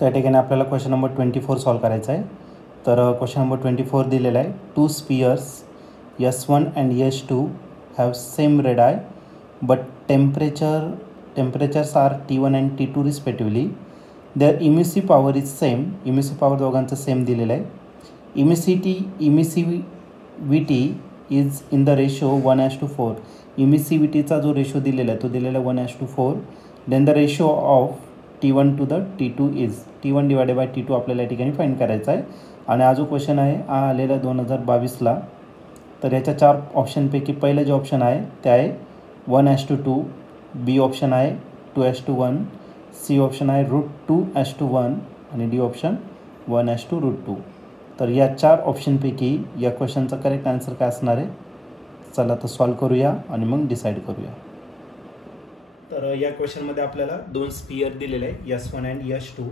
त्या ठिकाणी आपल्याला क्वेश्चन नंबर 24 सॉल्व करायचा आहे. तर क्वेश्चन नंबर 24 दिलेला आहे. 2 Spears S1 and S2 have same radii but temperatures are T1 and T2 respectively. Their emissive power is same. Emissive power दोघांचं सेम दिलेलं आहे. Emissivity is in the ratio 1:4. Emissivity जो ratio दिलेला आहे तो दिलेला आहे 1:4. Then the ratio of T1 to the T2 is T1 divided by T2 आपल्याला या ठिकाणी फाइंड करायचा आहे. आणि हा जो क्वेश्चन आहे हा आलेला 2022ला. तर याच्या 4 ऑप्शनपैकी पहिलं जे ऑप्शन आहे ते आहे 1:2, बी ऑप्शन आहे 2:1, सी ऑप्शन आहे √2:1 आणि डी ऑप्शन 1:√2. तर या 4 ऑप्शनपैकी या क्वेश्चनचा करेक्ट आन्सर काय असणार आहे? चला तर सॉल्व करूया आणि मग डिसाईड करूया. तर या क्वेश्चनमध्ये आपल्याला 2 स्पियर दिलेले आहे S1 and S2.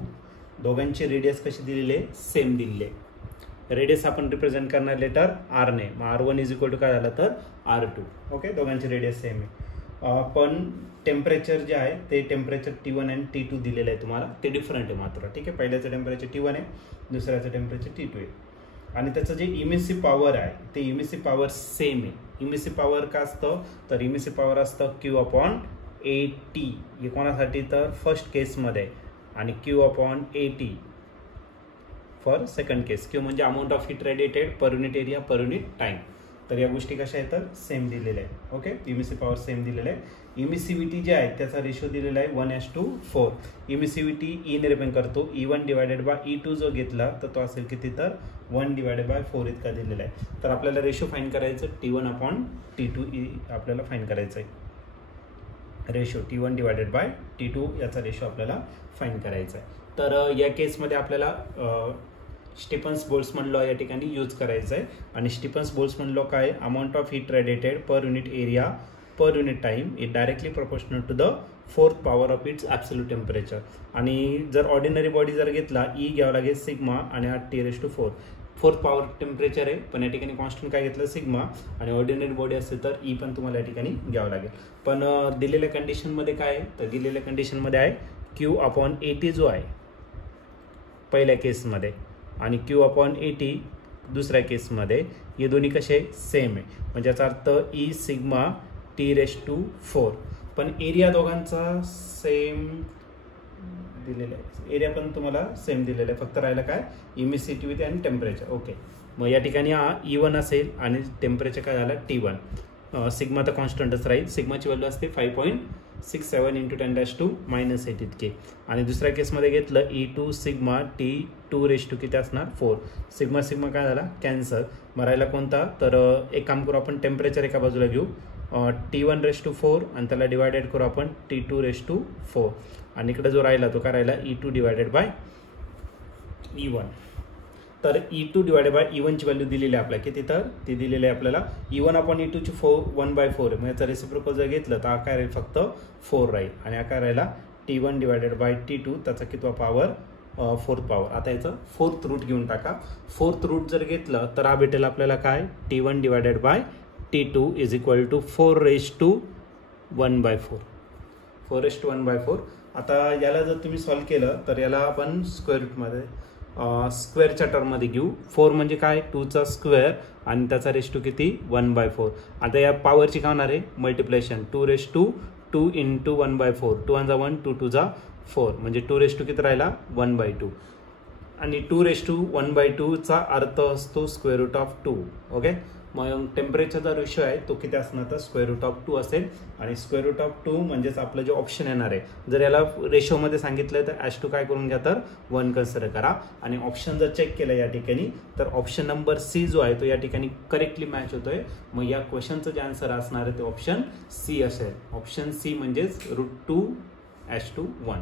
दोघांची रेडियस कशी दिलेली आहे? सेम दिलेली आहे. रेडियस आपण रिप्रेझेंट करणार लेटर R ने. मग R1 इज इक्वल टू काय झालं तर R2. ओके, दोघांची रेडियस सेम आहे. पण टेम्परेचर जे आहे ते टेम्परेचर T1 आणि T2 दिलेलं आहे तुम्हाला. ते डिफरंट आहे मात्र. ठीक आहे, पहिल्याचं टेम्परेचर T1 आहे, दुसऱ्याचं टेम्परेचर T2 आहे. आणि त्याचं जे इमिसिव्ह पॉवर आहे ते इमिसिव्ह पॉवर सेम आहे. इमिसिव्ह पॉवर का असतं तर इमिसिव्ह पॉवर असतं Q/AT. हे कोणासाठी तर फर्स्ट केसमध्ये आणि Q/AT for second case. Q म्हणजे amount of heat radiated per unit area per unit time. तर या गोष्टी कशा आहेत तर सेम दिलेल्या आहे. ओके, इमिसिव्ह पॉवर सेम दिलेलं आहे. इमिसिव्हिटी जे आहे त्याचा रेशो दिलेला आहे 1:4. इमिसिव्हिटी ई ने रिप्रेझेंट करतो. E1 डिवायडेड बाय E2 जो घेतला तर तो असेल किती तर 1/4 इतका दिलेला आहे. तर आपल्याला रेशो फाइंड करायचं T1/T2 आपल्याला फाइंड करायचं आहे. Ratio T1 divided by T2 याचा रेशो आपल्याला फाइंड करायचा आहे. तर या केसमध्ये आपल्याला स्टीफन्स-बोल्ट्झमन लॉ या ठिकाणी यूज करायचा आहे. आणि स्टीफन्स-बोल्ट्झमन लॉ काय? Amount of heat radiated per unit area per unit time is directly proportional to the 4th power of its absolute temperature. आणि जर ऑर्डिनरी बॉडी जर घेतला ई घ्यावा लागेल सिग्मा आणि हा T⁴. 4th पॉवर टेम्परेचर आहे पण या ठिकाणी कॉन्स्टंट काय घेतलं सिग्मा. आणि ऑर्डिनरी बॉडी असेल तर ई पण तुम्हाला या ठिकाणी घ्यावं लागेल. पण दिलेल्या कंडिशनमध्ये काय आहे तर दिलेल्या कंडिशनमध्ये आहे Q/AT जो आहे पहिल्या केसमध्ये आणि Q/AT दुसऱ्या केसमध्ये. हे दोन्ही कसे सेम आहे म्हणजे याचा अर्थ ई सिग्मा T⁴. पण एरिया दोघांचा सेम दिलेला आहे. एरिया पण तुम्हाला सेम दिलेला आहे. फक्त राहिलं काय इमिसिव्हिटी आणि टेम्परेचर. ओके, मग या ठिकाणी हा E1 असेल आणि टेम्परेचर काय झालं T1. सिग्मा तर कॉन्स्टंटच राहील. सिग्माची व्हॅल्यू असते 5.67 × 10⁻⁻8 इतके. आणि दुसऱ्या केसमध्ये घेतलं E2 सिग्मा T2⁴ किती असणार 4. सिग्मा काय झाला कॅन्सल. मग राहिला कोणता तर एक काम करू आपण टेम्परेचर एका बाजूला घेऊ T1⁴ आणि त्याला डिवायडेड करू आपण T2⁴. आणि इकडे जो राहिला तो काय राहिला E2 डिवायडेड बाय E1. तर E2 डिवायडेड बाय E1 ची व्हॅल्यू दिलेली आहे आपल्याला किती तर ती दिलेली आहे आपल्याला E1/E2 ची 1/4 आहे. मग याचा रेसिप्रोकल जर घेतलं तर हा काय राहील फक्त 4 राहील. आणि हा काय राहिला T1 डिवायडेड बाय T2 त्याचा कितवा पॉवर 4th पॉवर. आता याचं 4th रूट घेऊन टाका. 4th रूट जर घेतलं तर हा भेटेल आपल्याला काय T1 divided by T2 is equal to 4⁴ 4⁴. आता याला जर तुम्ही सॉल्व केलं तर याला आपण स्क्वेअर रूटमध्ये स्क्वेअरच्या टर्ममध्ये घेऊ. 4 म्हणजे काय 2चा स्क्वेअर आणि त्याचा रेशो किती 1/4. आता या पॉवरची काय होणार आहे मल्टिप्लेशन 2⁴ × 1/4. 2 × 1 2 2 4 म्हणजे 2⁴ किती राहिला 1/2. आणि 2⁴ चा अर्थ असतो √2. ओके, मग टेम्परेचरचा रेशो आहे तो किती असणार तर √2 असेल. आणि √2 म्हणजेच आपलं जे ऑप्शन येणार आहे जर याला रेशोमध्ये सांगितलं तर ॲज टू काय करून घ्या तर 1 कन्सिडर करा. आणि ऑप्शन जर चेक केलं या ठिकाणी तर ऑप्शन नंबर सी जो आहे तो या ठिकाणी करेक्टली मॅच होतोय. मग या क्वेश्चनचं जे आन्सर असणार आहे ते ऑप्शन सी असेल. ऑप्शन सी म्हणजेच √2 ॲज टू 1.